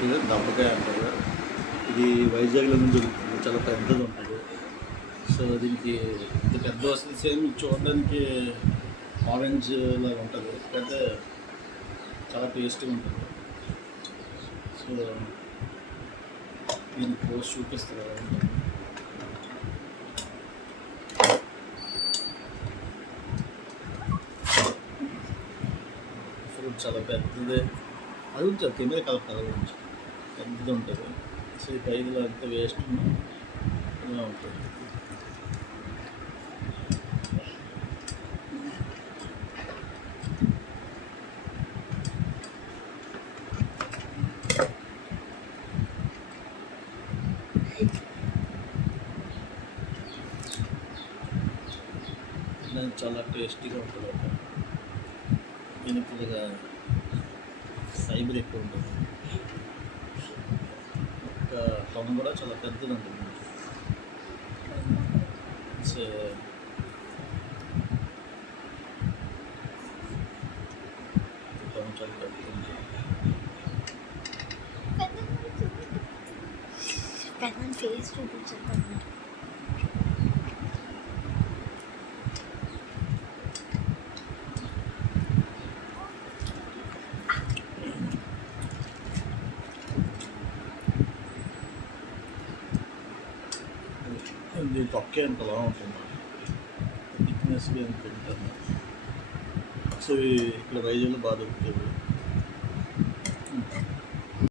ఫ్రూట్ దబ్బకాయ అంటారు. ఇది వైజాగ్లో నుంచి దొరుకుతుంది, చాలా పెద్దది ఉంటుంది. సో దీనికి ఇది పెద్ద వస్తుంది, సేమ్ చూడడానికి ఆరెంజ్ లాగా ఉంటుంది, అయితే చాలా టేస్టీగా ఉంటుంది. సో దీన్ని పోస్ట్ చూపిస్తారు కదా. ఫ్రూట్ చాలా పెద్దది, అది ఉంటుంది తినే కదా, గురించి పెద్దది ఉంటుంది. సో ఈ పైదిలో అంతా వేస్ట్ ఇలా ఉంటుంది. చాలా టేస్టీగా ఉంటుంది. దీనికిగా ఫైబర్ ఎక్కువ ఉంటుంది. ఒక టౌన్ కూడా చాలా పెద్దది ఉంటుంది. సో టౌన్ చాలా పెద్దది ఉంటుంది. ఫేస్ చూపించండి. ఇది తొక్కే అంతలా ఉంటుంది, థిక్నెస్గా ఎంత ఉంటుంది. సో ఇక్కడ వైజాగ్లో బాగా దొరుకుతుంది.